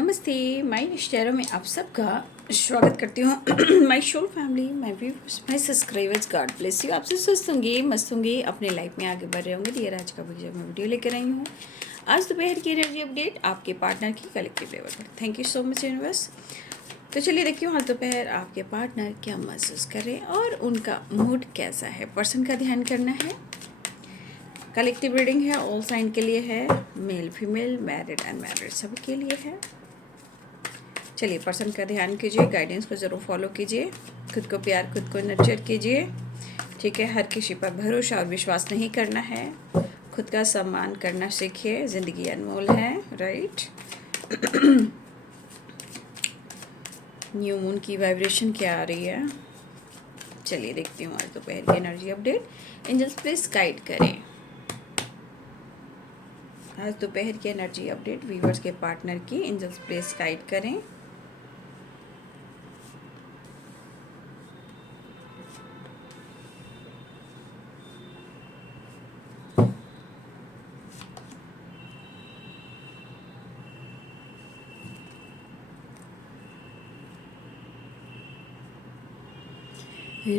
नमस्ते। माय रिश्तेदारों में आप सबका स्वागत करती हूँ। My show family, my viewers, my subscribers, God bless you. आपसे स्वस्थ होंगे, मस्त होंगे, अपने लाइफ में आगे बढ़ रहे होंगे। डियर, आज का वीडियो लेकर आई हूँ। आज दोपहर की एनर्जी अपडेट आपके पार्टनर की कलेक्टिव लेवल पर। Thank you so much universe. तो चलिए देखिए आज दोपहर आपके पार्टनर क्या महसूस कर रहे हैं और उनका मूड कैसा है। पर्सन का ध्यान करना है। कलेक्टिव रीडिंग है, ऑल साइन के लिए है, मेल फीमेल, मैरिड अनमैरिड सभी के लिए है। चलिए पर्सन का ध्यान कीजिए, गाइडेंस को ज़रूर फॉलो कीजिए, खुद को प्यार, खुद को नर्चर कीजिए। ठीक है, हर किसी पर भरोसा और विश्वास नहीं करना है, खुद का सम्मान करना सीखिए। ज़िंदगी अनमोल है, राइट। न्यू मून की वाइब्रेशन क्या आ रही है, चलिए देखती हूँ आज दोपहर की energy update. Angels please guide करें आज दोपहर की एनर्जी अपडेट। व्यूअर्स के पार्टनर की एंजल्स प्लीज गाइड करें।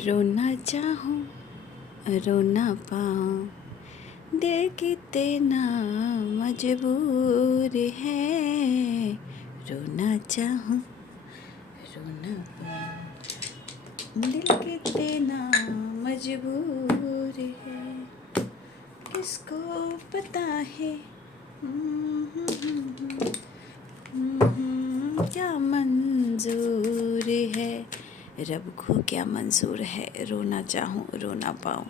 रोना चाहूँ रोना पाऊँ, दिल कितना मजबूर है। रोना चाहूँ रोना पाऊँ, दिल कितना मजबूर है। किसको पता है क्या मंजूर है। रब को क्या मंजूर है। रोना चाहूँ रोना पाऊँ,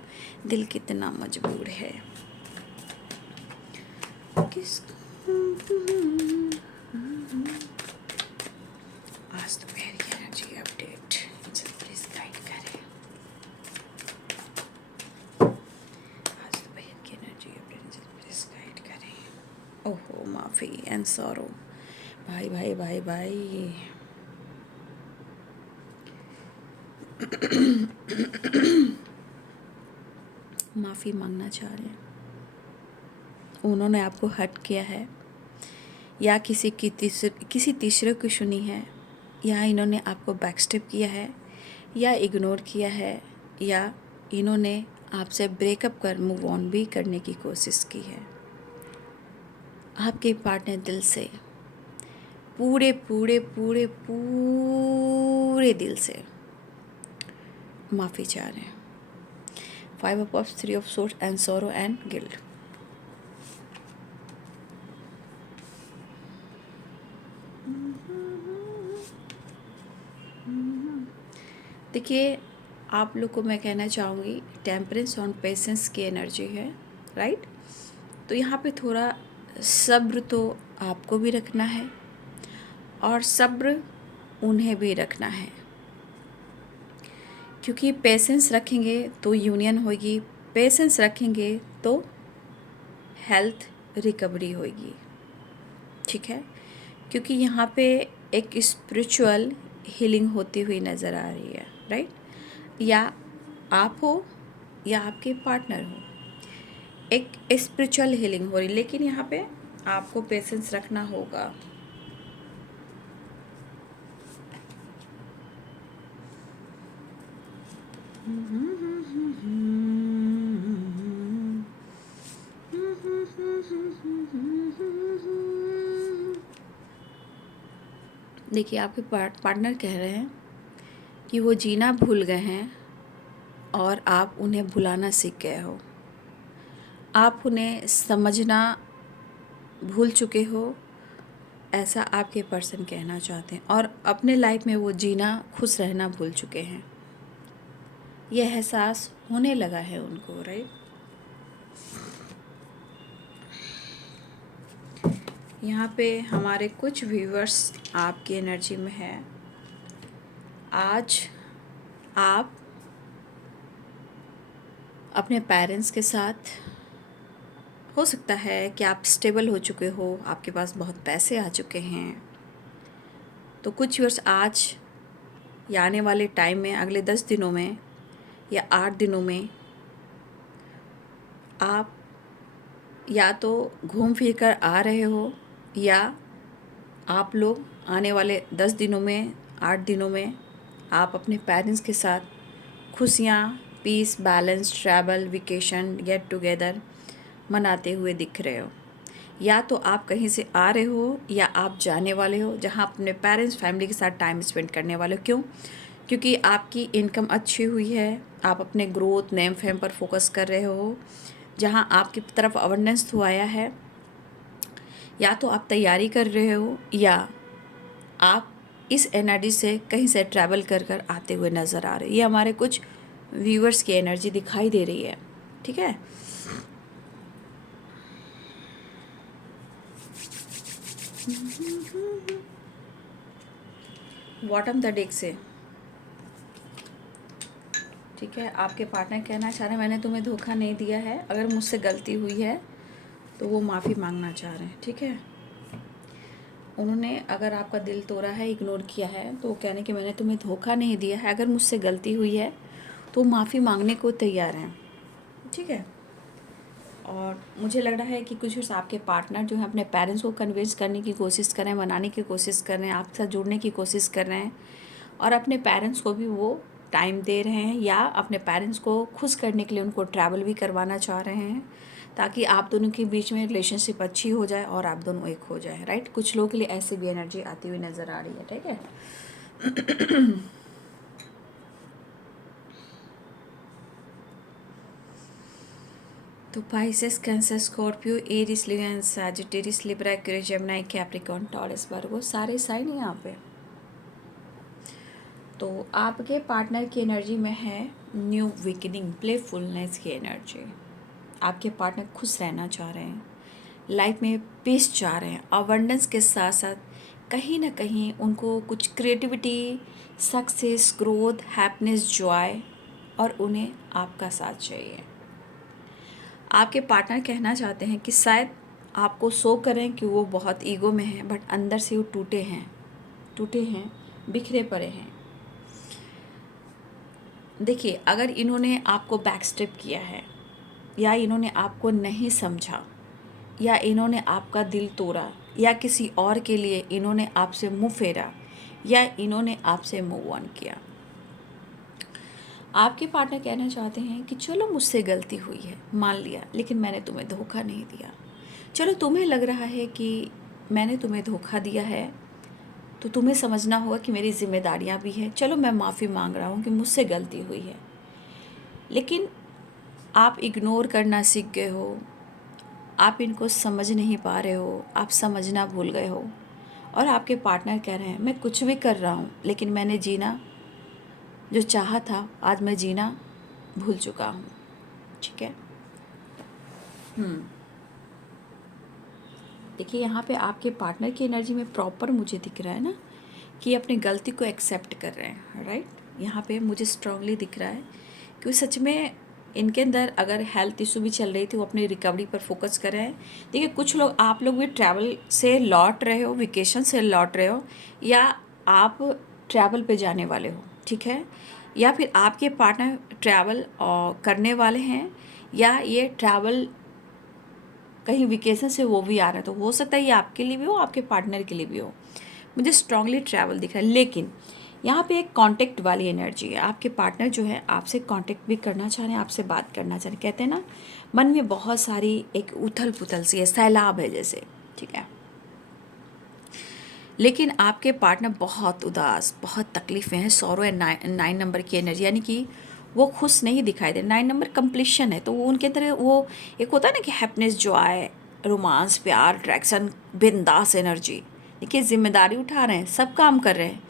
दिल कितना मजबूर है। किस आज दोपहर की एनर्जी अपडेट प्लीज गाइड करें। आज दोपहर की एनर्जी अपडेट प्लीज गाइड करें। ओहो, माफ़ी एंड सॉरो। भाई भाई भाई भाई माफ़ी मांगना चाह रहे हैं। उन्होंने आपको हर्ट किया है, या किसी तीसरे की सुनी है, या इन्होंने आपको बैकस्टेप किया है, या इग्नोर किया है, या इन्होंने आपसे ब्रेकअप कर मूव ऑन भी करने की कोशिश की है। आपके पार्टनर दिल से पूरे पूरे पूरे पूरे दिल से माफ़ी चाह रहे हैं। 5 of Cups, 3 of Swords and sorrow and guilt। देखिए, आप लोग को मैं कहना चाहूँगी टेम्परेंस और पेशेंस की एनर्जी है, राइट। तो यहाँ पे थोड़ा सब्र तो आपको भी रखना है और सब्र उन्हें भी रखना है, क्योंकि पेशेंस रखेंगे तो यूनियन होगी, पेशेंस रखेंगे तो हेल्थ रिकवरी होगी। ठीक है, क्योंकि यहाँ पे एक स्पिरिचुअल हीलिंग होती हुई नज़र आ रही है, राइट। या आप हो या आपके पार्टनर हो, एक स्पिरिचुअल हीलिंग हो रही, लेकिन यहाँ पे आपको पेशेंस रखना होगा। देखिए, आपके पार्टनर कह रहे हैं कि वो जीना भूल गए हैं और आप उन्हें भुलाना सीख गए हो। आप उन्हें समझना भूल चुके हो, ऐसा आपके पर्सन कहना चाहते हैं, और अपने लाइफ में वो जीना, खुश रहना भूल चुके हैं। यह एहसास होने लगा है उनको, राइट। यहाँ पे हमारे कुछ व्यूअर्स आपकी एनर्जी में है। आज आप अपने पेरेंट्स के साथ, हो सकता है कि आप स्टेबल हो चुके हो, आपके पास बहुत पैसे आ चुके हैं। तो कुछ व्यूअर्स आज या आने वाले टाइम में, अगले 10 दिनों में या 8 दिनों में, आप या तो घूम फिर कर आ रहे हो या आप लोग आने वाले 10 दिनों में, 8 दिनों में आप अपने पेरेंट्स के साथ खुशियाँ, peace, balance, travel, vacation, get together मनाते हुए दिख रहे हो। या तो आप कहीं से आ रहे हो या आप जाने वाले हो जहाँ अपने पेरेंट्स, फैमिली के साथ टाइम स्पेंड करने वाले हो। क्यों? क्योंकि आपकी इनकम अच्छी हुई है, आप अपने ग्रोथ, नेम फेम पर फोकस कर रहे हो, जहाँ आपकी तरफ अवेंडेंस थ्रू आया है। या तो आप तैयारी कर रहे हो या आप इस एनर्जी से कहीं से ट्रैवल कर कर आते हुए नज़र आ रहे हो। ये हमारे कुछ व्यूअर्स की एनर्जी दिखाई दे रही है, ठीक है। बॉटम द डेक से, ठीक है, आपके पार्टनर कहना चाह रहे हैं मैंने तुम्हें धोखा नहीं दिया है, अगर मुझसे गलती हुई है तो वो माफ़ी मांगना चाह रहे हैं, ठीक है। उन्होंने अगर आपका दिल तोड़ा है, इग्नोर किया है, तो वो कहने कि मैंने तुम्हें धोखा नहीं दिया है, अगर मुझसे गलती हुई है तो माफ़ी मांगने को तैयार हैं, ठीक है। और मुझे लग रहा है कि कुछ आपके पार्टनर जो है अपने पेरेंट्स को कन्विंस करने की कोशिश कर रहे हैं, मनाने की कोशिश कर रहे हैं, आपके साथ जुड़ने की कोशिश कर रहे हैं, और अपने पेरेंट्स को भी वो टाइम दे रहे हैं या अपने पेरेंट्स को खुश करने के लिए उनको ट्रैवल भी करवाना चाह रहे हैं, ताकि आप दोनों के बीच में रिलेशनशिप अच्छी हो जाए और आप दोनों एक हो जाए, राइट। कुछ लोगों के लिए ऐसी भी एनर्जी आती हुई नज़र आ रही है, ठीक है। तो Pisces, Cancer, Scorpio, Aries, Leo, Sagittarius, Libra, Aquarius, Gemini, Capricorn, Taurus, Virgo, सारे साइन यहाँ पे। तो आपके पार्टनर की एनर्जी में है न्यू विकनिंग, प्लेफुलनेस की एनर्जी। आपके पार्टनर खुश रहना चाह रहे हैं, लाइफ में पीस चाह रहे हैं, अबंडेंस के साथ साथ कहीं ना कहीं उनको कुछ creativity, success, growth, happiness, Joy, और उन्हें आपका साथ चाहिए। आपके पार्टनर कहना चाहते हैं कि शायद आपको शो करें कि वो बहुत ईगो में हैं, बट अंदर से वो टूटे हैं, बिखरे पड़े हैं। देखिए, अगर इन्होंने आपको बैक स्टेप किया है, या इन्होंने आपको नहीं समझा, या इन्होंने आपका दिल तोड़ा, या किसी और के लिए इन्होंने आपसे मुँह फेरा, या इन्होंने आपसे मूव ऑन किया, आपके पार्टनर कहना चाहते हैं कि चलो मुझसे गलती हुई है, मान लिया, लेकिन मैंने तुम्हें धोखा नहीं दिया। चलो तुम्हें लग रहा है कि मैंने तुम्हें धोखा दिया है, तो तुम्हें समझना होगा कि मेरी जिम्मेदारियां भी हैं। चलो मैं माफ़ी मांग रहा हूँ कि मुझसे गलती हुई है, लेकिन आप इग्नोर करना सीख गए हो, आप इनको समझ नहीं पा रहे हो, आप समझना भूल गए हो। और आपके पार्टनर कह रहे हैं मैं कुछ भी कर रहा हूँ, लेकिन मैंने जीना जो चाहा था, आज मैं जीना भूल चुका हूँ, ठीक है। देखिए, यहाँ पे आपके पार्टनर की एनर्जी में प्रॉपर मुझे दिख रहा है ना कि अपनी गलती को एक्सेप्ट कर रहे हैं, राइट। यहाँ पे मुझे स्ट्रांगली दिख रहा है कि सच में इनके अंदर अगर हेल्थ इशू भी चल रही थी, वो अपनी रिकवरी पर फोकस कर रहे हैं। देखिए, कुछ लोग, आप लोग भी ट्रैवल से लौट रहे हो, वेकेशन से लौट रहे हो, या आप ट्रैवल पे जाने वाले हो, ठीक है, या फिर आपके पार्टनर ट्रैवल करने वाले हैं, या ये ट्रैवल कहीं वेकेशन से वो भी आ रहे हैं। तो हो सकता है ये आपके लिए भी हो, आपके पार्टनर के लिए भी हो। मुझे स्ट्रांगली ट्रैवल दिख रहा है, लेकिन यहाँ पे एक कांटेक्ट वाली एनर्जी है। आपके पार्टनर जो है आपसे कांटेक्ट भी करना चाह रहे हैं, आपसे बात करना चाह रहे हैं। कहते हैं ना, मन में बहुत सारी एक उथल पुथल सी है, सैलाब है जैसे, ठीक है। लेकिन आपके पार्टनर बहुत उदास, बहुत तकलीफ में है, सौरो है। 9 नंबर की एनर्जी, यानी कि वो खुश नहीं दिखाई दे। 9 नंबर कंप्लीशन है, तो वो उनके अंदर वो एक होता है ना कि हैप्पीनेस, जॉय, रोमांस, प्यार, अट्रैक्शन, बिंदास एनर्जी। देखिए, जिम्मेदारी उठा रहे हैं, सब काम कर रहे हैं,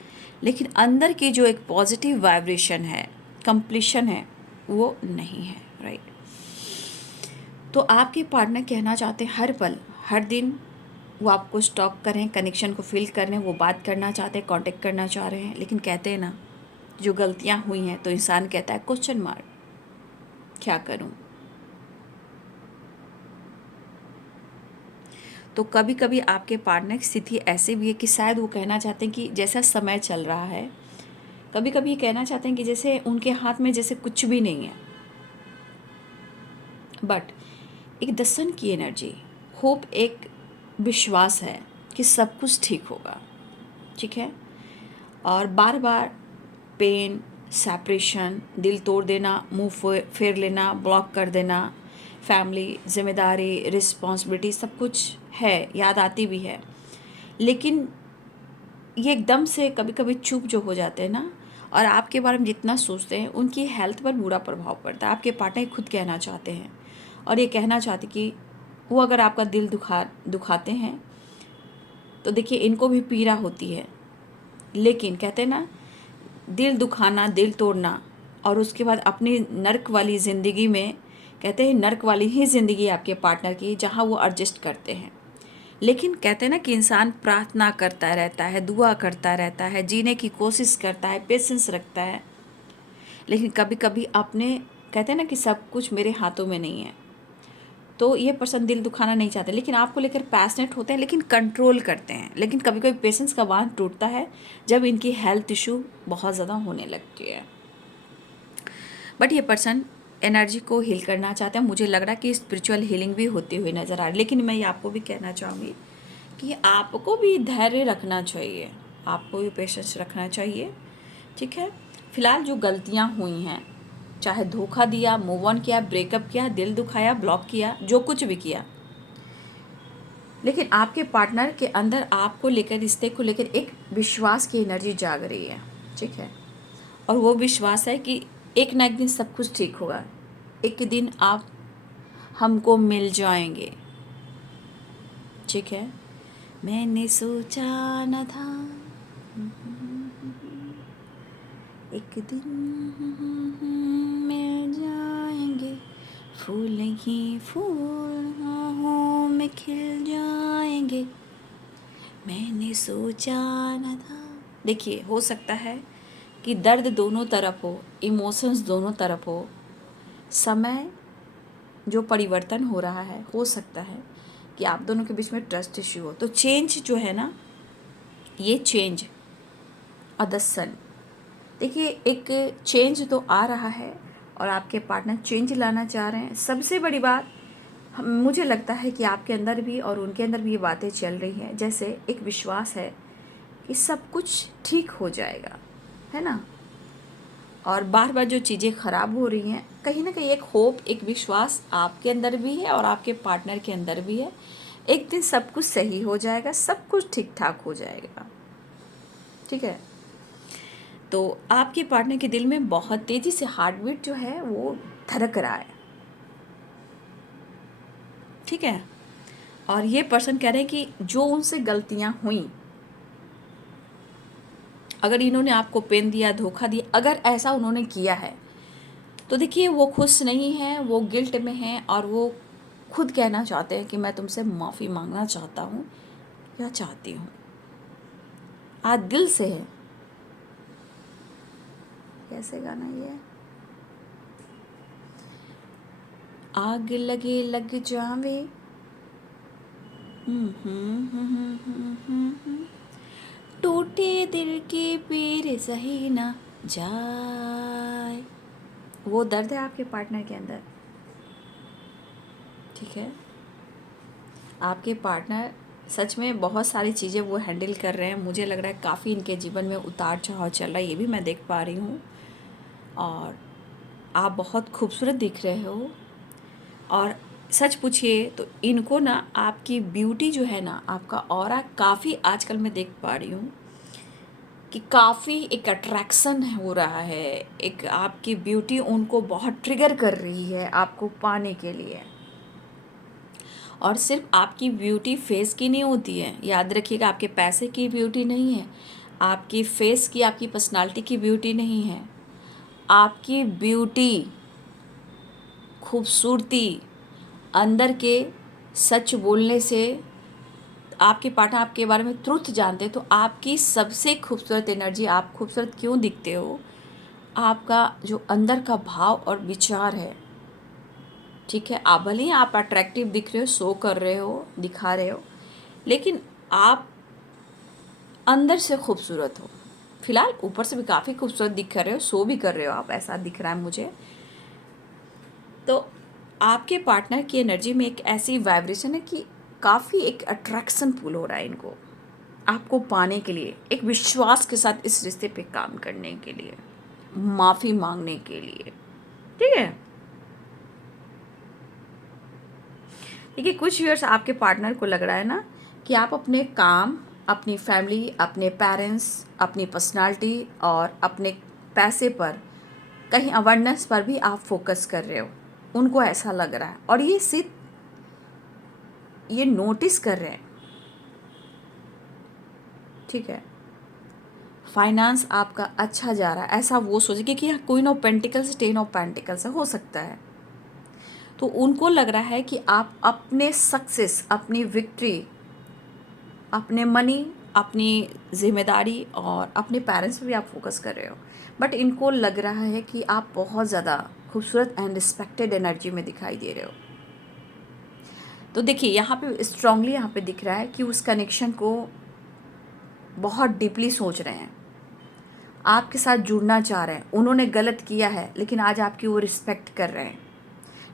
लेकिन अंदर की जो एक पॉजिटिव वाइब्रेशन है, कंप्लीशन है, वो नहीं है, राइट। तो आपके पार्टनर कहना चाहते हैं हर पल, हर दिन वो आपको स्टॉक करें, कनेक्शन को फील करें, वो बात करना चाहते हैं, कांटेक्ट करना चाह रहे हैं। लेकिन कहते हैं ना, जो गलतियां हुई हैं तो इंसान कहता है क्वेश्चन मार्क, क्या करूं। तो कभी कभी आपके पार्टनर की स्थिति ऐसी भी है कि शायद वो कहना चाहते हैं कि जैसा समय चल रहा है, कभी कभी ये कहना चाहते हैं कि जैसे उनके हाथ में जैसे कुछ भी नहीं है, बट एक दर्शन की एनर्जी, होप, एक विश्वास है कि सब कुछ ठीक होगा, ठीक है। और बार बार पेन, सेपरेशन, दिल तोड़ देना, मुंह फेर लेना, ब्लॉक कर देना, फैमिली, जिम्मेदारी, रिस्पॉन्सिबिलिटी सब कुछ है, याद आती भी है, लेकिन ये एकदम से कभी कभी चुप जो हो जाते हैं ना, और आपके बारे में जितना सोचते हैं उनकी हेल्थ पर बुरा प्रभाव पड़ता है। आपके पार्टनर खुद कहना चाहते हैं और ये कहना चाहते कि वो अगर आपका दिल दुखाते हैं तो देखिए इनको भी पीड़ा होती है, लेकिन कहते हैं ना, दिल दुखाना, दिल तोड़ना और उसके बाद अपनी नर्क वाली ज़िंदगी में, कहते हैं नर्क वाली ही ज़िंदगी आपके पार्टनर की जहाँ वो एडजस्ट करते हैं। लेकिन कहते हैं ना कि इंसान प्रार्थना करता रहता है, दुआ करता रहता है, जीने की कोशिश करता है, पेशेंस रखता है, लेकिन कभी कभी अपने, कहते हैं ना कि सब कुछ मेरे हाथों में नहीं है, तो ये पर्सन दिल दुखाना नहीं चाहते, लेकिन आपको लेकर पैशनेट होते हैं, लेकिन कंट्रोल करते हैं। लेकिन कभी कभी पेशेंस का बांध टूटता है जब इनकी हेल्थ इशू बहुत ज़्यादा होने लगती है। बट ये पर्सन एनर्जी को हील करना चाहते हैं। मुझे लग रहा है कि स्पिरिचुअल हीलिंग भी होती हुई नज़र आ रही है। लेकिन मैं ये आपको भी कहना चाहूँगी कि आपको भी धैर्य रखना चाहिए, आपको भी पेशेंस रखना चाहिए, ठीक है। फिलहाल जो गलतियाँ हुई हैं, चाहे धोखा दिया, मूव ऑन किया, ब्रेकअप किया, दिल दुखाया, ब्लॉक किया, जो कुछ भी किया, लेकिन आपके पार्टनर के अंदर आपको लेकर, रिश्ते को लेकर एक विश्वास की एनर्जी जाग रही है, ठीक है। और वो विश्वास है कि एक ना एक दिन सब कुछ ठीक होगा, एक दिन आप हमको मिल जाएंगे, ठीक है। मैंने सोचा न था एक दिन मिल जाएंगे, फूल ही फूल में खिल जाएंगे, मैंने सोचा न था। देखिए, हो सकता है कि दर्द दोनों तरफ हो, इमोशंस दोनों तरफ हो, समय जो परिवर्तन हो रहा है, हो सकता है कि आप दोनों के बीच में ट्रस्ट इश्यू हो। तो चेंज जो है ना, ये चेंज और द सन, देखिए एक चेंज तो आ रहा है और आपके पार्टनर चेंज लाना चाह रहे हैं। सबसे बड़ी बात मुझे लगता है कि आपके अंदर भी और उनके अंदर भी ये बातें चल रही हैं, जैसे एक विश्वास है कि सब कुछ ठीक हो जाएगा, है ना। और बार बार जो चीज़ें ख़राब हो रही हैं, कहीं ना कहीं एक होप, एक विश्वास आपके अंदर भी है और आपके पार्टनर के अंदर भी है। एक दिन सब कुछ सही हो जाएगा, सब कुछ ठीक ठाक हो जाएगा, ठीक है। तो आपके पार्टनर के दिल में बहुत तेज़ी से हार्ट बीट जो है वो धड़क रहा है, ठीक है। और ये पर्सन कह रहे हैं कि जो उनसे गलतियां हुई, अगर इन्होंने आपको पेन दिया, धोखा दिया, अगर ऐसा उन्होंने किया है, तो देखिए वो खुश नहीं है, वो गिल्ट में हैं और वो खुद कहना चाहते हैं कि मैं तुमसे माफ़ी मांगना चाहता हूँ या चाहती हूँ। आज दिल से है। कैसे गाना ये है? आग लगे लग जावे, टूटे दिल की पीर सही ना जाए, वो दर्द है आपके पार्टनर के अंदर, ठीक है। आपके पार्टनर सच में बहुत सारी चीज़ें वो हैंडल कर रहे हैं। मुझे लग रहा है काफ़ी इनके जीवन में उतार चढ़ाव चल रहा है, ये भी मैं देख पा रही हूँ। और आप बहुत खूबसूरत दिख रहे हो। और सच पूछिए तो इनको ना आपकी ब्यूटी जो है ना, आपका ऑरा काफ़ी आजकल मैं देख पा रही हूँ कि काफ़ी एक अट्रैक्शन हो रहा है। एक आपकी ब्यूटी उनको बहुत ट्रिगर कर रही है आपको पाने के लिए। और सिर्फ आपकी ब्यूटी फेस की नहीं होती है, याद रखिएगा, आपके पैसे की ब्यूटी नहीं है, आपकी फेस की, आपकी पर्सनालिटी की ब्यूटी नहीं है। आपकी ब्यूटी, खूबसूरती, अंदर के सच बोलने से, आपके पार्टनर आपके बारे में ट्रुथ जानते हैं, तो आपकी सबसे खूबसूरत एनर्जी, आप खूबसूरत क्यों दिखते हो, आपका जो अंदर का भाव और विचार है, ठीक है। आप भले ही आप अट्रैक्टिव दिख रहे हो, शो कर रहे हो, दिखा रहे हो, लेकिन आप अंदर से खूबसूरत हो। फिलहाल ऊपर से भी काफ़ी खूबसूरत दिख रहे हो, शो भी कर रहे हो आप, ऐसा दिख रहा है मुझे। तो आपके पार्टनर की एनर्जी में एक ऐसी वाइब्रेशन है कि काफ़ी एक अट्रैक्शन फूल हो रहा है इनको आपको पाने के लिए, एक विश्वास के साथ इस रिश्ते पे काम करने के लिए, माफ़ी मांगने के लिए। ठीक है, देखिए कुछ व्यूअर्स आपके पार्टनर को लग रहा है ना कि आप अपने काम, अपनी फैमिली, अपने पेरेंट्स, अपनी पर्सनालिटी और अपने पैसे पर, कहीं अवेयरनेस पर भी आप फोकस कर रहे हो। उनको ऐसा लग रहा है और ये सिर्फ ये नोटिस कर रहे हैं। ठीक है, फाइनेंस आपका अच्छा जा रहा है, ऐसा वो सोचे कि queen of pentacles 10 of pentacles हो सकता है। तो उनको लग रहा है कि आप अपने सक्सेस, अपनी विक्ट्री, अपने मनी, अपनी जिम्मेदारी और अपने पेरेंट्स पे भी आप फोकस कर रहे हो। बट इनको लग रहा है कि आप बहुत ज़्यादा खूबसूरत एंड रिस्पेक्टेड एनर्जी में दिखाई दे रहे हो। तो देखिए यहाँ पे स्ट्रांगली यहाँ पे दिख रहा है कि उस कनेक्शन को बहुत डीपली सोच रहे हैं, आपके साथ जुड़ना चाह रहे हैं। उन्होंने गलत किया है लेकिन आज आपकी वो रिस्पेक्ट कर रहे हैं।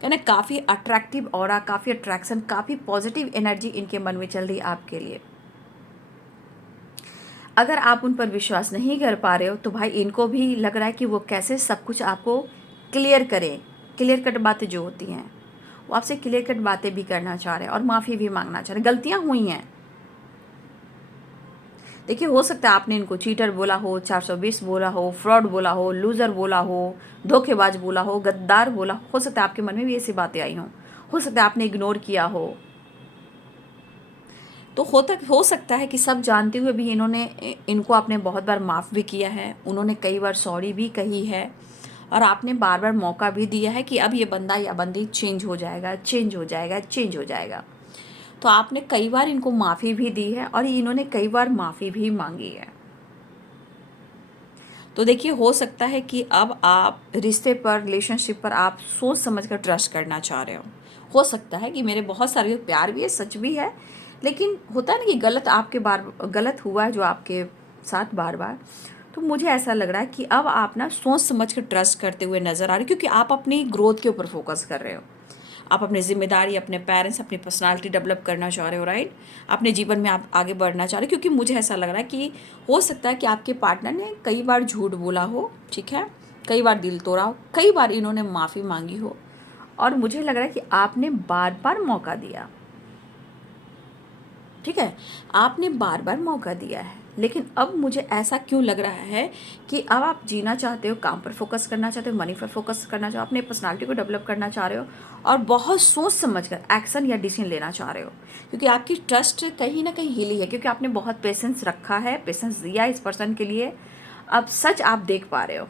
यानी काफ़ी अट्रैक्टिव ऑरा, काफ़ी अट्रैक्शन, काफ़ी पॉजिटिव एनर्जी इनके मन में चल रही है आपके लिए। अगर आप उन पर विश्वास नहीं कर पा रहे हो तो भाई इनको भी लग रहा है कि वो कैसे सब कुछ आपको क्लियर करें। क्लियर कट बातें जो होती हैं वो आपसे क्लियर कट बातें भी करना चाह रहे हैं और माफ़ी भी मांगना चाह रहे हैं। गलतियाँ हुई हैं, देखिए हो सकता है आपने इनको चीटर बोला हो, 420 बोला हो, फ्रॉड बोला हो, लूज़र बोला हो, धोखेबाज बोला हो, गद्दार बोला हो सकता है आपके मन में भी ऐसी बातें आई हों। हो सकता है आपने इग्नोर किया हो। तो हो सकता है कि सब जानते हुए भी इनको आपने बहुत बार माफ़ भी किया है, उन्होंने कई बार सॉरी भी कही है और आपने बार बार मौका भी दिया है कि अब ये बंदा या बंदी चेंज हो जाएगा, चेंज हो जाएगा, चेंज हो जाएगा। तो आपने कई बार इनको माफ़ी भी दी है और इन्होंने कई बार माफ़ी भी मांगी है। तो देखिए हो सकता है कि अब आप रिश्ते पर, रिलेशनशिप पर आप सोच समझ कर ट्रस्ट करना चाह रहे हो सकता है कि मेरे बहुत सारे प्यार भी है, सच भी है, लेकिन होता है ना कि गलत हुआ है जो आपके साथ बार बार। तो मुझे ऐसा लग रहा है कि अब आप ना सोच समझ कर ट्रस्ट करते हुए नज़र आ रहे हो, क्योंकि आप अपनी ग्रोथ के ऊपर फोकस कर रहे हो। आप अपनी ज़िम्मेदारी, अपने पेरेंट्स, अपनी पर्सनालिटी डेवलप करना चाह रहे हो, राइट। अपने जीवन में आप आगे बढ़ना चाह रहे हो, क्योंकि मुझे ऐसा लग रहा है कि हो सकता है कि आपके पार्टनर ने कई बार झूठ बोला हो, ठीक है, कई बार दिल तोड़ा हो, कई बार इन्होंने माफ़ी मांगी हो और मुझे लग रहा है कि आपने बार बार मौका दिया। ठीक है, आपने बार बार मौका दिया है, लेकिन अब मुझे ऐसा क्यों लग रहा है कि अब आप जीना चाहते हो, काम पर फोकस करना चाहते हो, मनी पर फोकस करना चाहो, अपने पर्सनालिटी को डेवलप करना चाह रहे हो और बहुत सोच समझकर एक्शन या डिसीजन लेना चाह रहे हो, क्योंकि आपकी ट्रस्ट कहीं ना कहीं हिली है, क्योंकि आपने बहुत पेशेंस रखा है, पेशेंस दिया इस पर्सन के लिए। अब सच आप देख पा रहे हो।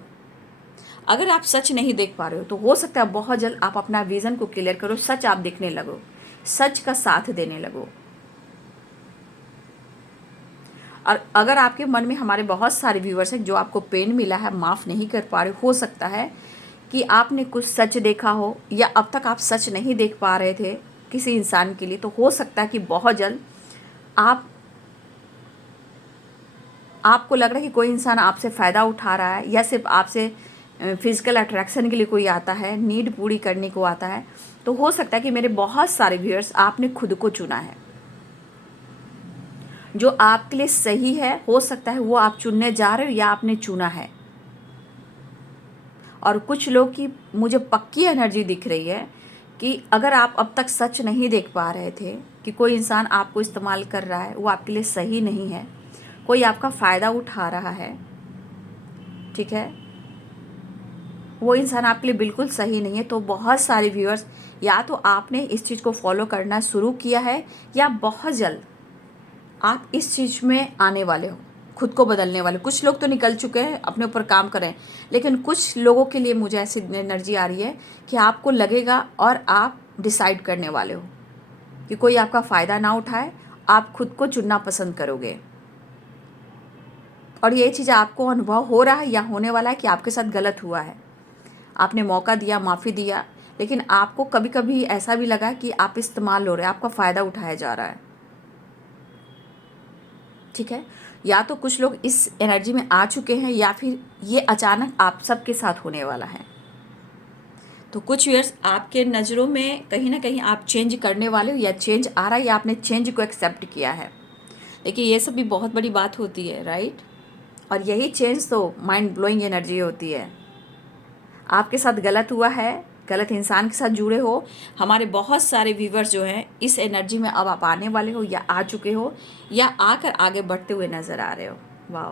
अगर आप सच नहीं देख पा रहे हो तो हो सकता है बहुत जल्द आप अपना विज़न को क्लियर करो, सच आप देखने लगो, सच का साथ देने लगो। और अगर आपके मन में, हमारे बहुत सारे व्यूअर्स हैं जो आपको पेन मिला है, माफ़ नहीं कर पा रहे, हो सकता है कि आपने कुछ सच देखा हो या अब तक आप सच नहीं देख पा रहे थे किसी इंसान के लिए, तो हो सकता है कि बहुत जल्द आपको लग रहा है कि कोई इंसान आपसे फ़ायदा उठा रहा है या सिर्फ आपसे फिजिकल अट्रैक्शन के लिए कोई आता है, नीड पूरी करने को आता है। तो हो सकता है कि मेरे बहुत सारे व्यूअर्स, आपने खुद को चुना है, जो आपके लिए सही है, हो सकता है वो आप चुनने जा रहे हो या आपने चुना है। और कुछ लोग की मुझे पक्की एनर्जी दिख रही है कि अगर आप अब तक सच नहीं देख पा रहे थे कि कोई इंसान आपको इस्तेमाल कर रहा है, वो आपके लिए सही नहीं है, कोई आपका फ़ायदा उठा रहा है, ठीक है, वो इंसान आपके लिए बिल्कुल सही नहीं है। तो बहुत सारे व्यूअर्स, या तो आपने इस चीज़ को फॉलो करना शुरू किया है या बहुत जल्द आप इस चीज़ में आने वाले हो, खुद को बदलने वाले। कुछ लोग तो निकल चुके हैं, अपने ऊपर काम करें, लेकिन कुछ लोगों के लिए मुझे ऐसी एनर्जी आ रही है कि आपको लगेगा और आप डिसाइड करने वाले हो कि कोई आपका फ़ायदा ना उठाए, आप खुद को चुनना पसंद करोगे। और ये चीज़ आपको अनुभव हो रहा है या होने वाला है कि आपके साथ गलत हुआ है, आपने मौका दिया, माफ़ी दिया, लेकिन आपको कभी कभी ऐसा भी लगा कि आप इस्तेमाल हो रहे हैं, आपका फ़ायदा उठाया जा रहा है। ठीक है, या तो कुछ लोग इस एनर्जी में आ चुके हैं या फिर ये अचानक आप सबके साथ होने वाला है। तो कुछ व्यूअर्स आपके नज़रों में कहीं ना कहीं आप चेंज करने वाले हो, या चेंज आ रहा है, या आपने चेंज को एक्सेप्ट किया है। देखिए ये सब भी बहुत बड़ी बात होती है, राइट। और यही चेंज तो माइंड ब्लोइंग एनर्जी होती है। आपके साथ गलत हुआ है, गलत इंसान के साथ जुड़े हो, हमारे बहुत सारे व्यूवर्स जो हैं इस एनर्जी में अब आप आने वाले हो, या आ चुके हो, या आकर आगे बढ़ते हुए नज़र आ रहे हो। वाह।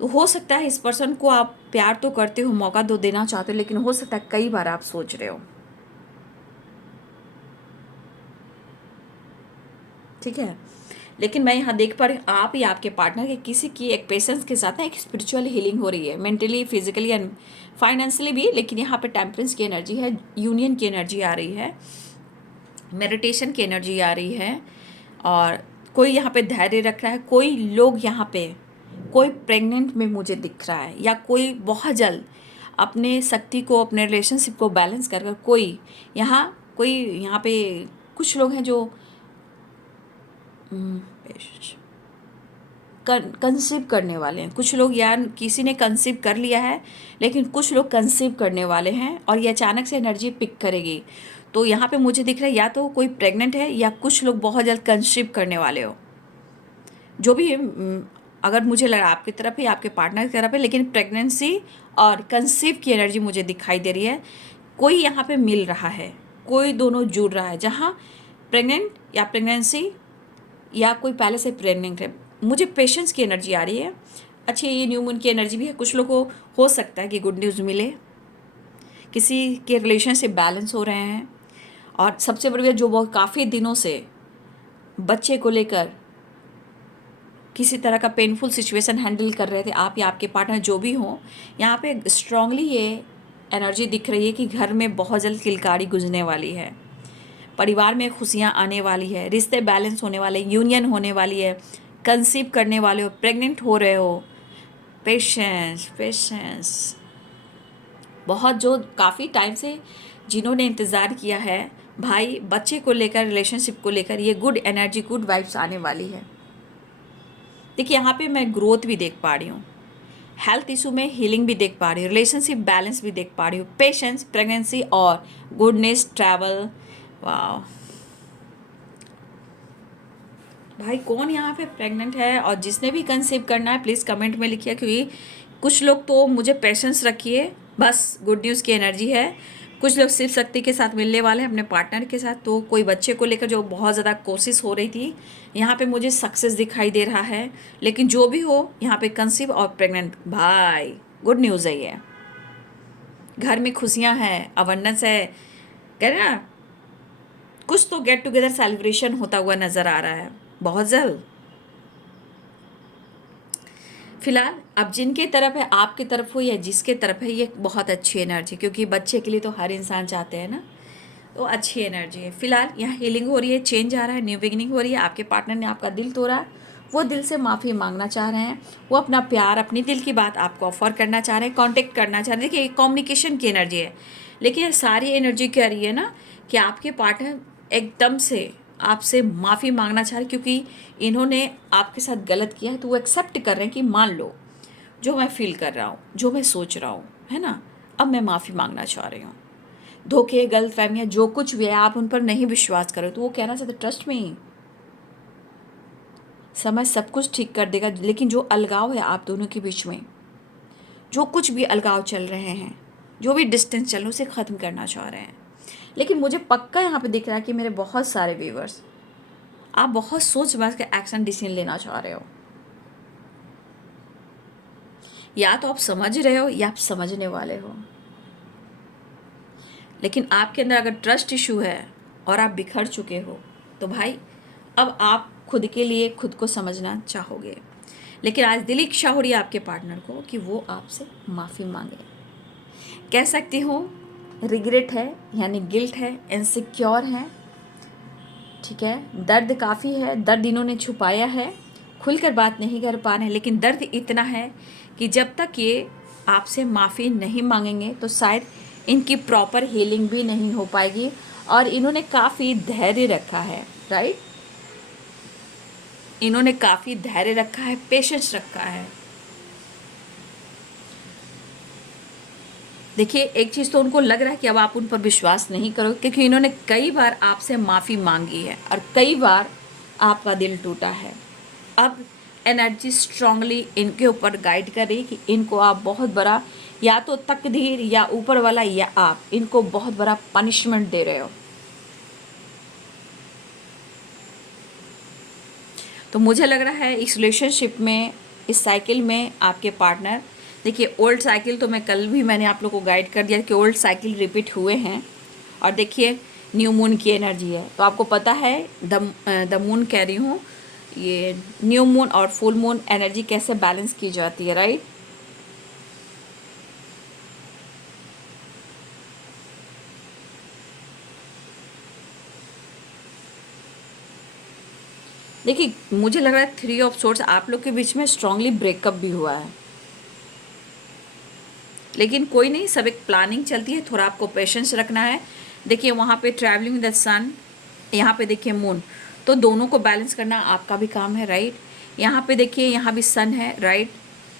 तो हो सकता है इस पर्सन को आप प्यार तो करते हो, मौका तो देना चाहते हो, लेकिन हो सकता है कई बार आप सोच रहे हो, ठीक है। लेकिन मैं यहाँ देख पा रही हूँ आप या आपके पार्टनर के किसी की एक पेशेंस के साथ ना एक स्पिरिचुअल हीलिंग हो रही है, मेंटली, फिजिकली एंड फाइनेंशियली भी। लेकिन यहाँ पे टेम्परेंस की एनर्जी है, यूनियन की एनर्जी आ रही है, मेडिटेशन की एनर्जी आ रही है, और कोई यहाँ पे धैर्य रख रहा है। कोई लोग यहाँ पे, कोई प्रेग्नेंट में मुझे दिख रहा है, या कोई बहुत जल्द अपने शक्ति को, अपने रिलेशनशिप को बैलेंस कर कर कोई यहाँ पे कुछ लोग हैं जो कंसीव करने वाले हैं। कुछ लोग, यार किसी ने कंसीव कर लिया है, लेकिन कुछ लोग कंसीव करने वाले हैं, और ये अचानक से एनर्जी पिक करेगी। तो यहाँ पे मुझे दिख रहा है या तो कोई प्रेग्नेंट है, या कुछ लोग बहुत जल्द कंसीव करने वाले हो। जो भी है, अगर मुझे लग रहा है आपकी तरफ है, आपके पार्टनर की तरफ है, लेकिन प्रेगनेंसी और कंसीव की एनर्जी मुझे दिखाई दे रही है। कोई यहाँ पे मिल रहा है, कोई दोनों जुड़ रहा है, जहाँ प्रेग्नेंट या प्रेगनेंसी, या कोई पहले से प्रेग्नेंट है। मुझे पेशेंस की एनर्जी आ रही है। अच्छी ये न्यू मून की एनर्जी भी है। कुछ लोगों को हो सकता है कि गुड न्यूज़ मिले, किसी के रिलेशनशिप बैलेंस हो रहे हैं। और सबसे बड़ी बात, जो बहुत काफ़ी दिनों से बच्चे को लेकर किसी तरह का पेनफुल सिचुएशन हैंडल कर रहे थे, आप या आपके पार्टनर जो भी हों, यहाँ पे स्ट्रांगली ये एनर्जी दिख रही है कि घर में बहुत जल्द किलकारी गुजरने वाली है, परिवार में खुशियाँ आने वाली है, रिश्ते बैलेंस होने वाले, यूनियन होने वाली है, कंसीव करने वाले हो, प्रेग्नेंट हो रहे हो। पेशेंस पेशेंस, बहुत जो काफ़ी टाइम से जिन्होंने इंतज़ार किया है भाई, बच्चे को लेकर, रिलेशनशिप को लेकर, ये गुड एनर्जी, गुड वाइब्स आने वाली है। देखिए यहाँ पे मैं ग्रोथ भी देख पा रही हूँ, हेल्थ इशू में हीलिंग भी देख पा रही हूँ, रिलेशनशिप बैलेंस भी देख पा रही हूँ, पेशेंस, प्रेगनेंसी और गुडनेस, ट्रैवल। वाह भाई, कौन यहाँ पे प्रेग्नेंट है, और जिसने भी कंसीव करना है प्लीज़ कमेंट में लिखिए, क्योंकि कुछ लोग तो मुझे पेशेंस रखिए, बस गुड न्यूज़ की एनर्जी है। कुछ लोग शिव शक्ति के साथ मिलने वाले हैं, अपने पार्टनर के साथ। तो कोई बच्चे को लेकर जो बहुत ज़्यादा कोशिश हो रही थी, यहाँ पे मुझे सक्सेस दिखाई दे रहा है। लेकिन जो भी हो, यहाँ पे कंसीव और प्रेग्नेंट, भाई गुड न्यूज़ है ये। घर में खुशियाँ हैं, अबंडेंस है, कह रहे ना, कुछ तो गेट टुगेदर सेलिब्रेशन होता हुआ नज़र आ रहा है बहुत जल्द। फिलहाल अब जिनके तरफ है, आपकी तरफ हो या जिसके तरफ है, ये बहुत अच्छी एनर्जी, क्योंकि बच्चे के लिए तो हर इंसान चाहते हैं ना, तो अच्छी एनर्जी है। फिलहाल यहाँ हीलिंग हो रही है, चेंज आ रहा है, न्यू बिगिनिंग हो रही है। आपके पार्टनर ने आपका दिल तोड़ा, वो दिल से माफ़ी मांगना चाह रहे हैं, वो अपना प्यार, अपनी दिल की बात आपको ऑफर करना चाह रहे हैं, कांटेक्ट करना चाह रहे हैं। देखिए कम्युनिकेशन की एनर्जी है, लेकिन ये सारी एनर्जी कह रही है ना कि आपके पार्टनर एकदम से आपसे माफ़ी मांगना चाह रहे, क्योंकि इन्होंने आपके साथ गलत किया है, तो वो एक्सेप्ट कर रहे हैं कि मान लो जो मैं फील कर रहा हूँ, जो मैं सोच रहा हूँ, है ना, अब मैं माफ़ी मांगना चाह रही हूँ। धोखे, गलतफहमियाँ, जो कुछ भी है, आप उन पर नहीं विश्वास करो, तो वो कहना चाहते ट्रस्ट में ही समय सब कुछ ठीक कर देगा। लेकिन जो अलगाव है आप दोनों के बीच में, जो कुछ भी अलगाव चल रहे हैं, जो भी डिस्टेंस चल रहा है, उसे ख़त्म करना चाह रहे हैं। लेकिन मुझे पक्का यहाँ पे दिख रहा है कि मेरे बहुत सारे व्यूवर्स, आप बहुत सोच समझ के एक्शन डिसीजन लेना चाह रहे हो। या तो आप समझ रहे हो, या आप समझने वाले हो। लेकिन आपके अंदर अगर ट्रस्ट इशू है और आप बिखर चुके हो, तो भाई अब आप खुद के लिए खुद को समझना चाहोगे। लेकिन आज दिली इच्छा हो रही है आपके पार्टनर को कि वो आपसे माफ़ी मांगे। कह सकती हूँ रिग्रेट है, यानी गिल्ट है, इनसिक्योर है, ठीक है, दर्द काफ़ी है, दर्द इन्होंने छुपाया है, खुलकर बात नहीं कर पा रहे हैं। लेकिन दर्द इतना है कि जब तक ये आपसे माफ़ी नहीं मांगेंगे, तो शायद इनकी प्रॉपर हीलिंग भी नहीं हो पाएगी। और इन्होंने काफ़ी धैर्य रखा है, राइट, इन्होंने काफ़ी धैर्य रखा है, पेशेंस रखा है। देखिए, एक चीज़ तो उनको लग रहा है कि अब आप उन पर विश्वास नहीं करो, क्योंकि इन्होंने कई बार आपसे माफ़ी मांगी है और कई बार आपका दिल टूटा है। अब एनर्जी स्ट्रांगली इनके ऊपर गाइड कर रही है कि इनको आप बहुत बड़ा, या तो तकदीर या ऊपर वाला या आप इनको बहुत बड़ा पनिशमेंट दे रहे हो। तो मुझे लग रहा है इस रिलेशनशिप में, इस साइकिल में आपके पार्टनर, देखिए ओल्ड साइकिल तो मैंने आप लोग को गाइड कर दिया कि ओल्ड साइकिल रिपीट हुए हैं। और देखिए न्यू मून की एनर्जी है, तो आपको पता है द मून कह रही हूँ, ये न्यू मून और फुल मून एनर्जी कैसे बैलेंस की जाती है, राइट। देखिए मुझे लग रहा है 3 ऑफ सोर्स आप लोग के बीच में स्ट्रांगली ब्रेकअप भी हुआ है, लेकिन कोई नहीं, सब एक प्लानिंग चलती है, थोड़ा आपको पेशेंस रखना है। देखिए वहाँ पे ट्रैवलिंग द सन, यहाँ पे देखिए मून, तो दोनों को बैलेंस करना आपका भी काम है, राइट। यहाँ पे देखिए यहाँ भी सन है, राइट,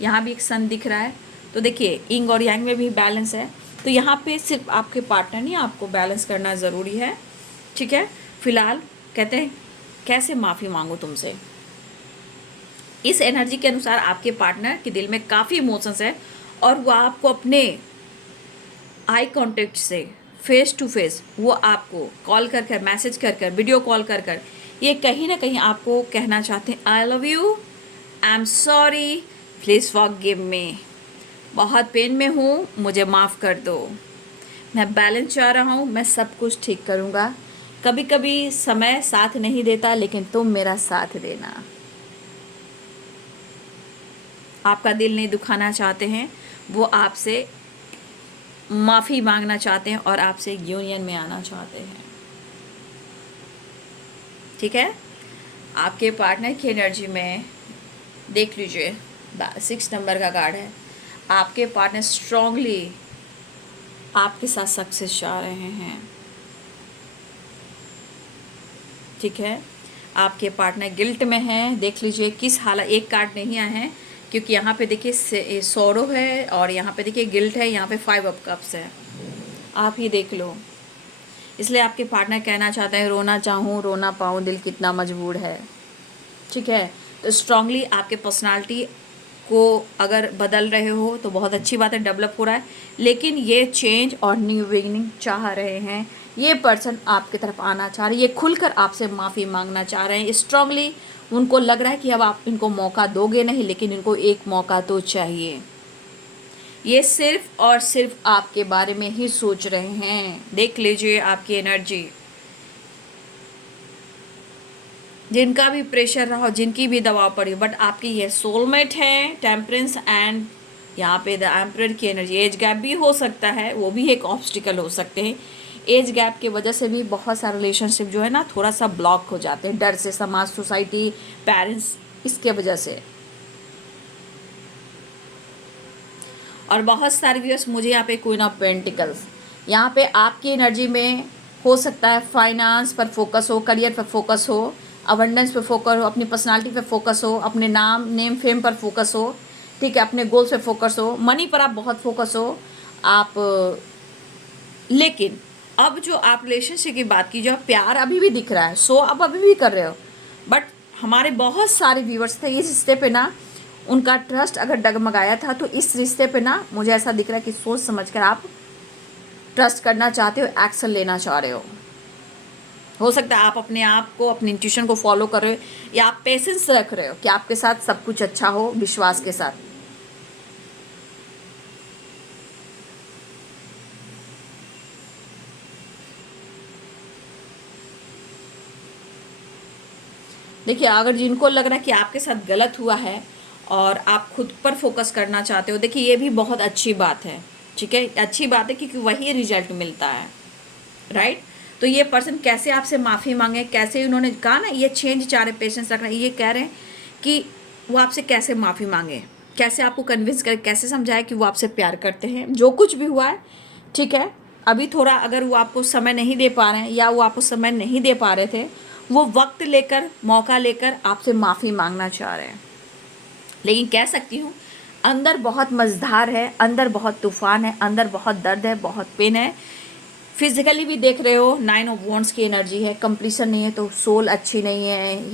यहाँ भी एक सन दिख रहा है। तो देखिए इंग और यांग में भी बैलेंस है, तो यहाँ पे सिर्फ आपके पार्टनर नहीं, आपको बैलेंस करना ज़रूरी है, ठीक है। फिलहाल कहते हैं कैसे माफ़ी मांगो तुमसे, इस एनर्जी के अनुसार आपके पार्टनर के दिल में काफ़ी इमोशंस है और वो आपको अपने आई कांटेक्ट से फेस टू फेस, वो आपको कॉल कर कर, मैसेज कर कर, वीडियो कॉल कर कर, ये कहीं ना कहीं आपको कहना चाहते हैं I love you, I am sorry, please forgive me, बहुत पेन में हूँ, मुझे माफ़ कर दो, मैं बैलेंस चाह रहा हूँ, मैं सब कुछ ठीक करूँगा, कभी कभी समय साथ नहीं देता लेकिन तुम मेरा साथ देना। आपका दिल नहीं दुखाना चाहते हैं, वो आपसे माफ़ी मांगना चाहते हैं और आपसे यूनियन में आना चाहते हैं, ठीक है। आपके पार्टनर की एनर्जी में देख लीजिए 6 नंबर का कार्ड है, आपके पार्टनर स्ट्रांगली आपके साथ सक्सेस चाह रहे हैं, ठीक है। आपके पार्टनर गिल्ट में हैं, देख लीजिए किस हालत, एक कार्ड नहीं आए हैं क्योंकि यहाँ पे देखिए सौरो है और यहाँ पे देखिए गिल्ट है, यहाँ पे 5 ऑफ कप्स है, आप ही देख लो। इसलिए आपके पार्टनर कहना चाहते हैं रोना चाहूँ रोना पाऊँ, दिल कितना मजबूर है, ठीक है। तो स्ट्रांगली आपके पर्सनालिटी को अगर बदल रहे हो तो बहुत अच्छी बात है, डेवलप हो रहा है, लेकिन ये चेंज और न्यू बिगिनिंग चाह रहे हैं, ये पर्सन आपकी तरफ आना चाह रहे हैं, ये खुलकर आपसे माफ़ी मांगना चाह रहे हैं स्ट्रांगली। उनको लग रहा है कि अब आप इनको मौका दोगे नहीं, लेकिन इनको एक मौका तो चाहिए। ये सिर्फ और सिर्फ आपके बारे में ही सोच रहे हैं, देख लीजिए आपकी एनर्जी, जिनका भी प्रेशर रहा, जिनकी भी दबाव पड़ी, बट आपकी ये सोलमेट है, टेम्परेंस एंड यहाँ पे द एम्परर की एनर्जी। एज गैप भी हो सकता है, वो भी एक ऑब्स्टिकल हो सकते हैं, एज गैप की वजह से भी बहुत सारे रिलेशनशिप जो है ना थोड़ा सा ब्लॉक हो जाते हैं, डर से, समाज, सोसाइटी, पेरेंट्स, इसके वजह से। और बहुत सारे व्यूअर्स मुझे यहाँ पे क्वीन ऑफ पेंटिकल्स, यहाँ पे आपकी एनर्जी में हो सकता है फाइनेंस पर फोकस हो, करियर पर फोकस हो, अबंडेंस पे फोकस हो, अपनी पर्सनालिटी पे फोकस हो, अपने नेम फेम पर फोकस हो, ठीक है, अपने गोल्स पे फोकस हो, मनी पर आप बहुत फोकस हो आप। लेकिन अब जो आप रिलेशनशिप की बात की, जो प्यार अभी भी दिख रहा है, सो आप अभी भी कर रहे हो, बट हमारे बहुत सारे व्यूअर्स थे इस रिश्ते पे ना, उनका ट्रस्ट अगर डगमगाया था, तो इस रिश्ते पे ना मुझे ऐसा दिख रहा है कि सोच समझ कर आप ट्रस्ट करना चाहते हो, एक्शन लेना चाह रहे हो सकता है आप अपने आप को, अपनी इंट्यूशन को फॉलो कर रहे हो, या आप पेशेंस रख रहे हो कि आपके साथ सब कुछ अच्छा हो, विश्वास के साथ। देखिए अगर जिनको लग रहा है कि आपके साथ गलत हुआ है और आप खुद पर फोकस करना चाहते हो, देखिए ये भी बहुत अच्छी बात है, ठीक है, अच्छी बात है क्योंकि वही रिजल्ट मिलता है, राइट। तो ये पर्सन कैसे आपसे माफ़ी मांगे, कैसे उन्होंने कहा ना ये चेंज चाह रहे, पेशेंस रखना, ये कह रहे हैं कि वो आपसे कैसे माफ़ी मांगे, कैसे आपको कन्विंस करें, कैसे समझाए कि वो आपसे प्यार करते हैं, जो कुछ भी हुआ है, ठीक है। अभी थोड़ा अगर वो आपको समय नहीं दे पा रहे हैं या वो आपको समय नहीं दे पा रहे थे, वो वक्त लेकर, मौका लेकर आपसे माफ़ी मांगना चाह रहे हैं। लेकिन कह सकती हूँ अंदर बहुत मझधार है, अंदर बहुत तूफान है, अंदर बहुत दर्द है, बहुत पेन है। फिजिकली भी देख रहे हो 9 ऑफ वॉन्ड्स की एनर्जी है, कंप्लीशन नहीं है तो सोल अच्छी नहीं है,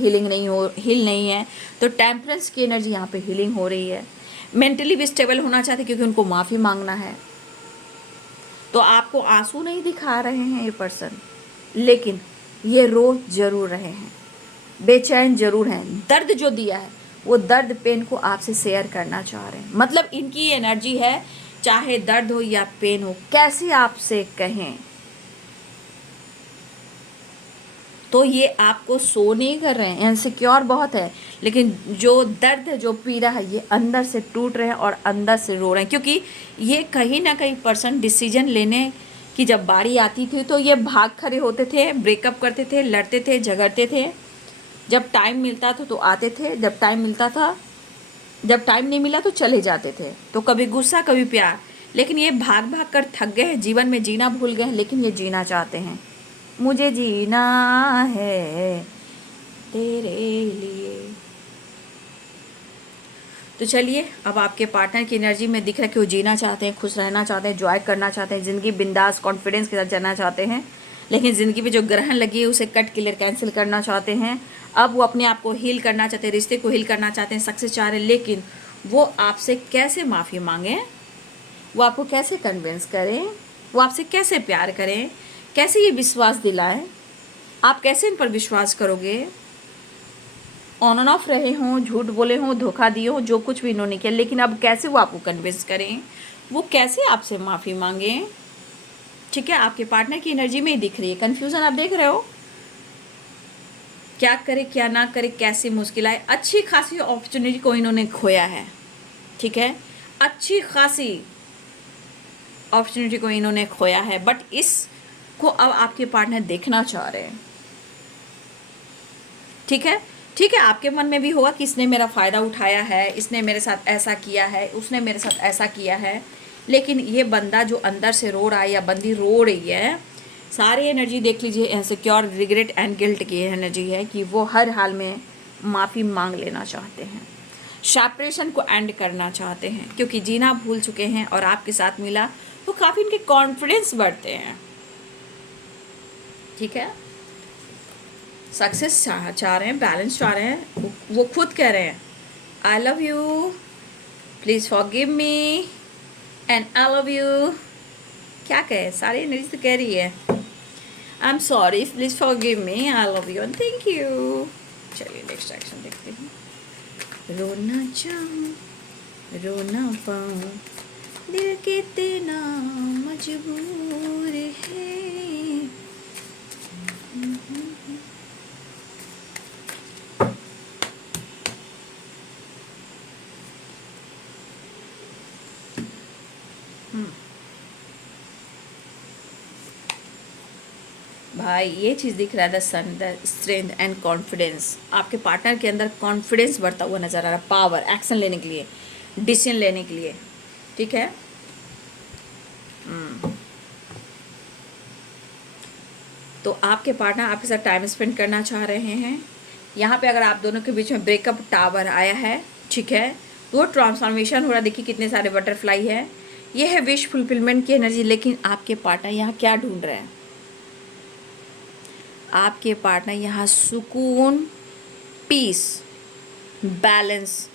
हील नहीं है, तो टेम्परेंस की एनर्जी यहाँ पे हीलिंग हो रही है। मेंटली भी स्टेबल होना चाहते क्योंकि उनको माफ़ी मांगना है। तो आपको आंसू नहीं दिखा रहे हैं ये पर्सन, लेकिन ये रो जरूर रहे हैं, बेचैन जरूर हैं। दर्द जो दिया है वो दर्द पेन को आपसे शेयर करना चाह रहे हैं। मतलब इनकी एनर्जी है, चाहे दर्द हो या पेन हो, कैसे आपसे कहें, तो ये आपको शो नहीं कर रहे हैं, इनसिक्योर बहुत है, लेकिन जो दर्द है, जो पीड़ा है, ये अंदर से टूट रहे हैं और अंदर से रो रहे हैं। क्योंकि ये कहीं ना कहीं पर्सन डिसीजन लेने की जब बारी आती थी तो ये भाग खड़े होते थे, ब्रेकअप करते थे, लड़ते थे, झगड़ते थे। जब टाइम मिलता था तो आते थे, जब टाइम मिलता था, जब टाइम नहीं मिला तो चले जाते थे। तो कभी गुस्सा कभी प्यार, लेकिन ये भाग भाग कर थक गए हैं, जीवन में जीना भूल गए हैं, लेकिन ये जीना चाहते हैं। मुझे जीना है तेरे लिए। तो चलिए, अब आपके पार्टनर की एनर्जी में दिख रहा है कि वो जीना चाहते हैं, खुश रहना चाहते हैं, जॉय करना चाहते हैं, ज़िंदगी बिंदास कॉन्फिडेंस के साथ जाना चाहते हैं। लेकिन ज़िंदगी में जो ग्रहण लगी है उसे कट क्लियर कैंसिल करना चाहते हैं। अब वो अपने आप को हील करना चाहते हैं, रिश्ते को हील करना चाहते हैं, सक्सेस चाह रहे हैं। लेकिन वो आपसे कैसे माफ़ी मांगें, वो आपको कैसे कन्विंस करें, वो आपसे कैसे प्यार करें, कैसे ये विश्वास दिलाएं, आप कैसे इन पर विश्वास करोगे। ऑन एंड ऑफ रहे हों, झूठ बोले हों, धोखा दिए हों, जो कुछ भी इन्होंने किया, लेकिन अब कैसे वो आपको कन्विंस करें, वो कैसे आपसे माफ़ी मांगें। ठीक है, आपके पार्टनर की एनर्जी में ही दिख रही है कन्फ्यूज़न। आप देख रहे हो क्या करे क्या ना करे, कैसी मुश्किल आए। अच्छी खासी अपॉर्चुनिटी को इन्होंने खोया है। ठीक है, अच्छी खासी अपॉर्चुनिटी को इन्होंने खोया है, बट इसको अब आपके पार्टनर देखना चाह रहे हैं। ठीक है, ठीक है, आपके मन में भी होगा कि इसने मेरा फ़ायदा उठाया है, इसने मेरे साथ ऐसा किया है, उसने मेरे साथ ऐसा किया है। लेकिन ये बंदा जो अंदर से रो रहा है या बंदी रो रही है, सारी एनर्जी देख लीजिए, इनसिक्योर, रिग्रेट एंड गिल्ट की एनर्जी है कि वो हर हाल में माफ़ी मांग लेना चाहते हैं, सेपरेशन को एंड करना चाहते हैं, क्योंकि जीना भूल चुके हैं और आपके साथ मिला तो काफ़ी इनके कॉन्फिडेंस बढ़ते हैं। ठीक है, सक्सेस चाह रहे हैं, बैलेंस चाह रहे हैं। वो खुद कह रहे हैं I love you, please forgive me and I love you. क्या कहे, सारी एनर्जी तो कह रही है I am sorry, please forgive me, I love you and thank you. चलिए नेक्स्ट एक्शन देखते हैं। रोना चाहूँ रो ना पाऊँ, दिल कितना मजबूर है। भाई ये चीज़ दिख रहा है, the sun, the strength and confidence. आपके पार्टनर के अंदर कॉन्फिडेंस बढ़ता हुआ नज़र आ रहा है, पावर, एक्शन लेने के लिए, डिसीजन लेने के लिए। ठीक है, तो आपके पार्टनर आपके साथ टाइम स्पेंड करना चाह रहे हैं। यहाँ पे अगर आप दोनों के बीच में ब्रेकअप टावर आया है, ठीक है, तो वो ट्रांसफॉर्मेशन हो रहा है। देखिए कितने सारे बटरफ्लाई है, ये है विश फुलफिलमेंट की एनर्जी। लेकिन आपके पार्टनर यहाँ क्या ढूंढ रहे हैं, आपके पार्टनर यहाँ सुकून, पीस, बैलेंस।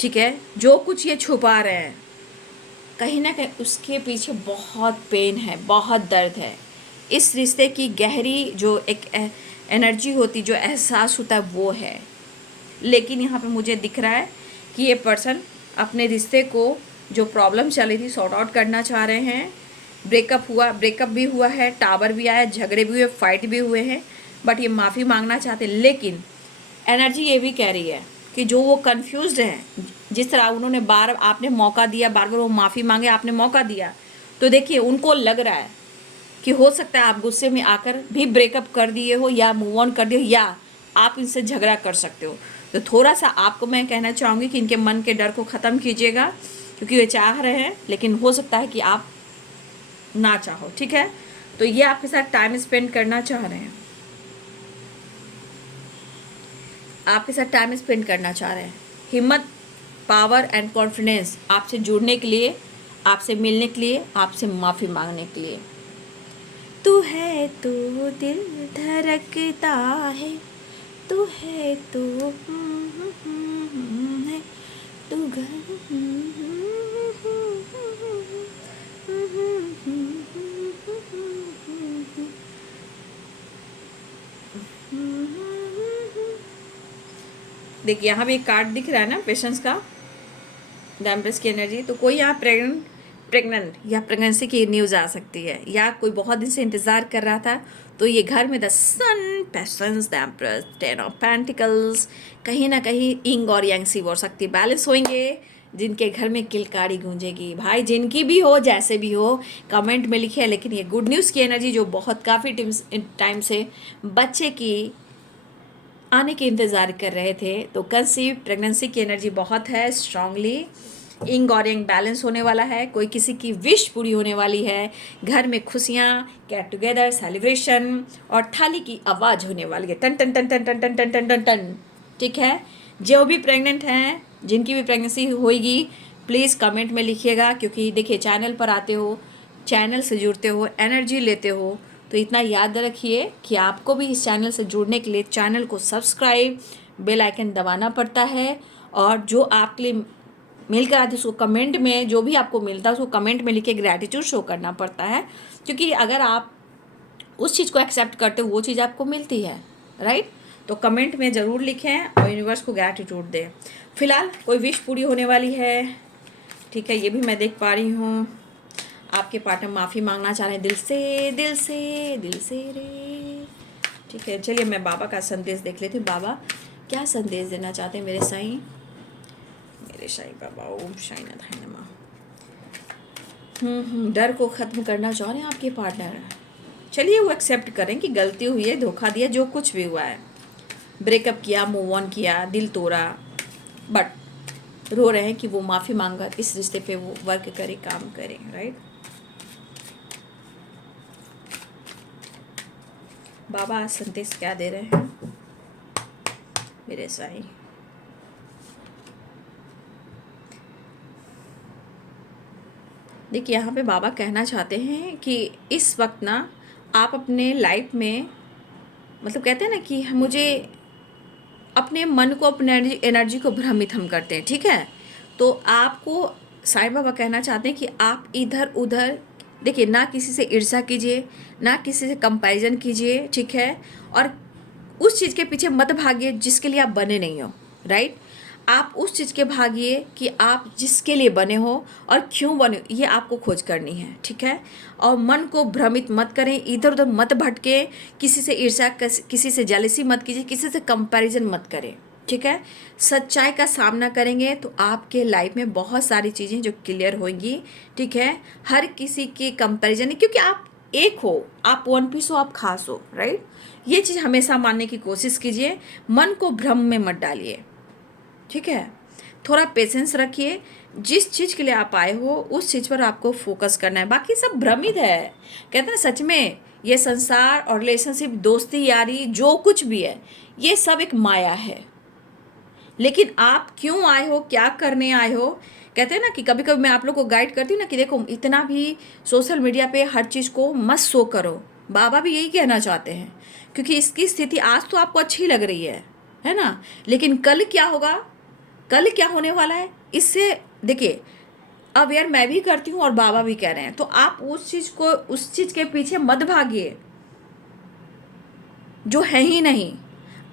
ठीक है, जो कुछ ये छुपा रहे हैं कहीं ना कहीं उसके पीछे बहुत पेन है, बहुत दर्द है। इस रिश्ते की गहरी जो एक एनर्जी होती, जो एहसास होता है, वो है। लेकिन यहाँ पे मुझे दिख रहा है कि ये पर्सन अपने रिश्ते को, जो प्रॉब्लम चली थी, सॉर्ट आउट करना चाह रहे हैं। ब्रेकअप भी हुआ है, टावर भी आया, झगड़े भी हुए, फाइट भी हुए हैं, बट ये माफ़ी मांगना चाहते हैं। लेकिन एनर्जी ये भी कह रही है कि जो वो कंफ्यूज्ड हैं, जिस तरह उन्होंने आपने मौका दिया, बार बार वो माफ़ी मांगे, आपने मौका दिया, तो देखिए उनको लग रहा है कि हो सकता है आप गुस्से में आकर भी ब्रेकअप कर दिए हो या मूव ऑन कर दिए हो, या आप इनसे झगड़ा कर सकते हो। तो थोड़ा सा आपको मैं कहना चाहूँगी कि इनके मन के डर को ख़त्म कीजिएगा, क्योंकि वे चाह रहे हैं, लेकिन हो सकता है कि आप ना चाहो। ठीक है, तो ये आपके साथ टाइम स्पेंड करना चाह रहे हैं, आपके साथ टाइम स्पेंड करना चाह रहे हैं। हिम्मत पावर एंड कॉन्फिडेंस आपसे जुड़ने के लिए, आपसे मिलने के लिए, आपसे माफ़ी मांगने के लिए। तू है तो दिल धड़कता है, तू है तो है, तू घर देखिए यहाँ भी एक कार्ड दिख रहा है ना पेशेंस का, द एम्प्रेस की एनर्जी। तो कोई यहाँ प्रेग्नेंट या प्रेगनेंसी की न्यूज़ आ सकती है, या कोई बहुत दिन से इंतज़ार कर रहा था। तो ये घर में the sun, patience, the empress, 10 of pentacles, कहीं ना कहीं इंग और यांग सी वो शक्ति बैलेंस होंगे, जिनके घर में किलकारी गूंजेगी। भाई जिनकी भी हो, जैसे भी हो, कमेंट में लिखे। लेकिन ये गुड न्यूज़ की एनर्जी जो बहुत काफ़ी टाइम से बच्चे की आने के इंतज़ार कर रहे थे, तो कंसीव प्रेगनेंसी की एनर्जी बहुत है स्ट्रांगली। इंग और यंग बैलेंस होने वाला है, कोई किसी की विश पूरी होने वाली है, घर में खुशियाँ, गेट टुगेदर, सेलिब्रेशन और थाली की आवाज़ होने वाली है, टन टन टन टन टन टन टन टन टन टन। ठीक है, जो भी प्रेग्नेंट हैं, जिनकी भी प्रेगनेंसी होएगी, प्लीज़ कमेंट में लिखिएगा। क्योंकि देखिए चैनल पर आते हो, चैनल से जुड़ते हो, एनर्जी लेते हो, तो इतना याद रखिए कि आपको भी इस चैनल से जुड़ने के लिए चैनल को सब्सक्राइब, बेल आइकन दबाना पड़ता है। और जो आपके लिए मिलकर आते उसको कमेंट में, जो भी आपको मिलता है उसको कमेंट में लिख के ग्रैटिट्यूड शो करना पड़ता है। क्योंकि अगर आप उस चीज़ को एक्सेप्ट करते हो, वो चीज़ आपको मिलती है, राइट। तो कमेंट में ज़रूर लिखें और यूनिवर्स को ग्रैटिट्यूड दें। फिलहाल कोई विश पूरी होने वाली है, ठीक है, ये भी मैं देख पा रही हूँ। आपके पार्टनर माफ़ी मांगना चाह रहे हैं दिल से, दिल से, दिल से रे। ठीक है, चलिए मैं बाबा का संदेश देख लेती हूँ। बाबा क्या संदेश देना चाहते हैं मेरे साईं, मेरे साईं बाबा। ओम साईं नाथाय नमः। डर को ख़त्म करना चाह रहे हैं आपके पार्टनर। चलिए वो एक्सेप्ट करें कि गलती हुई है, धोखा दिया, जो कुछ भी हुआ है, ब्रेकअप किया, मूव ऑन किया, दिल तोड़ा, बट रो रहे हैं कि वो माफ़ी मांगा, इस रिश्ते पे वो वर्क करे, काम करें, राइट। बाबा आज संदेश क्या दे रहे हैं मेरे साईं। देखिए यहाँ पे बाबा कहना चाहते हैं कि इस वक्त ना आप अपने लाइफ में, मतलब कहते हैं ना कि मुझे अपने मन को, अपने एनर्जी को भ्रमित हम करते हैं, ठीक है। तो आपको साईं बाबा कहना चाहते हैं कि आप इधर उधर देखिए, ना किसी से ईर्ष्या कीजिए, ना किसी से कंपैरिजन कीजिए, ठीक है। और उस चीज़ के पीछे मत भागिए जिसके लिए आप बने नहीं हो, राइट। आप उस चीज़ के भागिए कि आप जिसके लिए बने हो और क्यों बने हो, ये आपको खोज करनी है, ठीक है। और मन को भ्रमित मत करें, इधर उधर मत भटके, किसी से ईर्ष्या, किसी से जेलसी मत कीजिए, किसी से कंपैरिजन मत करें, ठीक है। सच्चाई का सामना करेंगे तो आपके लाइफ में बहुत सारी चीज़ें जो क्लियर होंगी, ठीक है। हर किसी की कंपैरिजन नहीं, क्योंकि आप एक हो, आप वन पीस हो, आप खास हो, राइट। ये चीज़ हमेशा मानने की कोशिश कीजिए, मन को भ्रम में मत डालिए, ठीक है। थोड़ा पेशेंस रखिए, जिस चीज़ के लिए आप आए हो उस चीज़ पर आपको फोकस करना है, बाकी सब भ्रमित है। कहते हैं सच में ये संसार और रिलेशनशिप, दोस्ती यारी, जो कुछ भी है, ये सब एक माया है। लेकिन आप क्यों आए हो, क्या करने आए हो। कहते हैं ना कि कभी कभी मैं आप लोग को गाइड करती हूँ ना कि देखो इतना भी सोशल मीडिया पे हर चीज़ को मत शो करो। बाबा भी यही कहना चाहते हैं, क्योंकि इसकी स्थिति आज तो आपको अच्छी लग रही है ना, लेकिन कल क्या होगा, कल क्या होने वाला है, इससे देखिए अवेयर मैं भी करती हूँ और बाबा भी कह रहे हैं। तो आप उस चीज़ के पीछे मत भागिए जो है ही नहीं।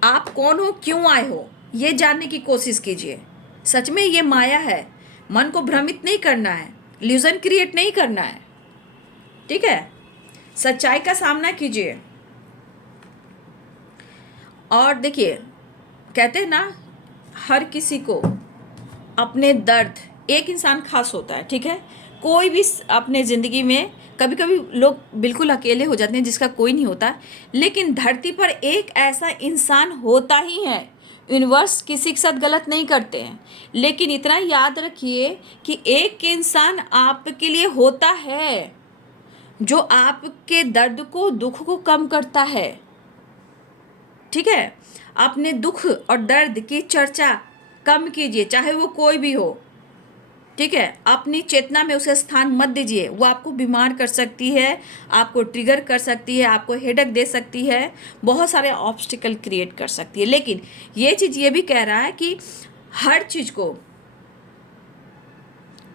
आप कौन हो, क्यों आए हो, ये जानने की कोशिश कीजिए। सच में ये माया है, मन को भ्रमित नहीं करना है, इल्यूजन क्रिएट नहीं करना है, ठीक है। सच्चाई का सामना कीजिए। और देखिए कहते हैं ना, हर किसी को अपने दर्द, एक इंसान खास होता है, ठीक है। कोई भी अपने ज़िंदगी में, कभी कभी लोग बिल्कुल अकेले हो जाते हैं जिसका कोई नहीं होता, लेकिन धरती पर एक ऐसा इंसान होता ही है। यूनिवर्स किसी के साथ गलत नहीं करते हैं, लेकिन इतना याद रखिए कि एक इंसान आपके लिए होता है जो आपके दर्द को, दुख को कम करता है, ठीक है। अपने दुख और दर्द की चर्चा कम कीजिए, चाहे वो कोई भी हो, ठीक है। अपनी चेतना में उसे स्थान मत दीजिए, वो आपको बीमार कर सकती है, आपको ट्रिगर कर सकती है, आपको हेडेक दे सकती है, बहुत सारे ऑब्स्टिकल क्रिएट कर सकती है। लेकिन ये चीज़ ये भी कह रहा है कि हर चीज़ को,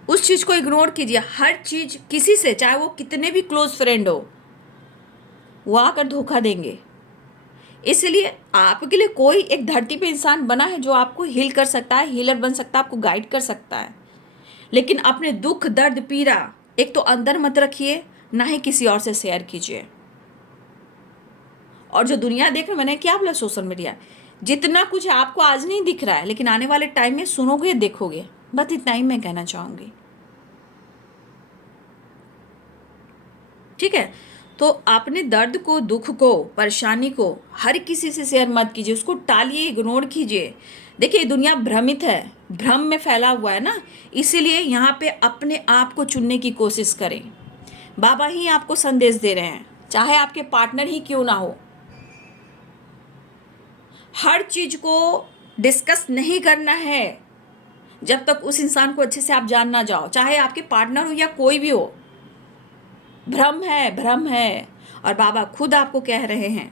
उस चीज़ को इग्नोर कीजिए। हर चीज़ किसी से, चाहे वो कितने भी क्लोज फ्रेंड हो, वो आकर धोखा देंगे। इसलिए आपके लिए कोई एक धरती पे इंसान बना है जो आपको हील कर सकता है, हीलर बन सकता है, आपको गाइड कर सकता है। लेकिन अपने दुख, दर्द, पीड़ा एक तो अंदर मत रखिए, ना ही किसी और से शेयर कीजिए। और जो दुनिया देख रहे, मैंने क्या बोला, सोशल मीडिया जितना कुछ है आपको आज नहीं दिख रहा है, लेकिन आने वाले टाइम में सुनोगे, देखोगे। बस इतना ही मैं कहना चाहूँगी, ठीक है। तो अपने दर्द को, दुख को, परेशानी को हर किसी से शेयर मत कीजिए, उसको टालिए, इग्नोर कीजिए। देखिए दुनिया भ्रमित है, भ्रम में फैला हुआ है ना, इसीलिए यहाँ पे अपने आप को चुनने की कोशिश करें। बाबा ही आपको संदेश दे रहे हैं, चाहे आपके पार्टनर ही क्यों ना हो। हर चीज को डिस्कस नहीं करना है जब तक उस इंसान को अच्छे से आप जान ना जाओ, चाहे आपके पार्टनर हो या कोई भी हो। भ्रम है, भ्रम है। और बाबा खुद आपको कह रहे हैं,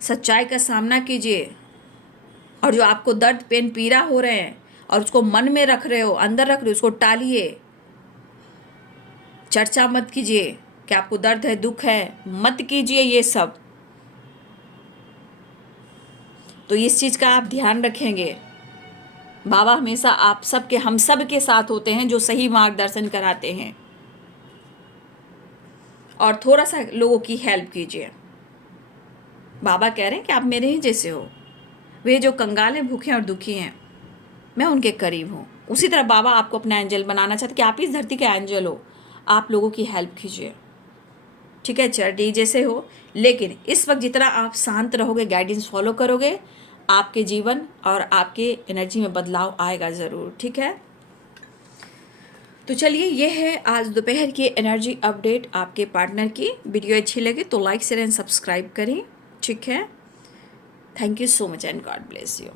सच्चाई का सामना कीजिए। और जो आपको दर्द, पेन, पीड़ा हो रहे हैं और उसको मन में रख रहे हो, अंदर रख रहे हो, उसको टालिए। चर्चा मत कीजिए कि आपको दर्द है, दुख है, मत कीजिए ये सब। तो इस चीज़ का आप ध्यान रखेंगे। बाबा हमेशा आप सबके, हम सब के साथ होते हैं, जो सही मार्गदर्शन कराते हैं। और थोड़ा सा लोगों की हेल्प कीजिए। बाबा कह रहे हैं कि आप मेरे ही जैसे हो। वे जो कंगाल हैं, भूखे और दुखी हैं, मैं उनके करीब हूँ। उसी तरह बाबा आपको अपना एंजल बनाना चाहते कि आप इस धरती के एंजल हो, आप लोगों की हेल्प कीजिए, ठीक है। चरडी जैसे हो। लेकिन इस वक्त जितना आप शांत रहोगे, गाइडेंस फॉलो करोगे, आपके जीवन और आपके एनर्जी में बदलाव आएगा ज़रूर, ठीक है। तो चलिए, ये है आज दोपहर की एनर्जी अपडेट आपके पार्टनर की। वीडियो अच्छी लगे तो लाइक शेयर एंड सब्सक्राइब करें, ठीक है। Thank you so much and God bless you.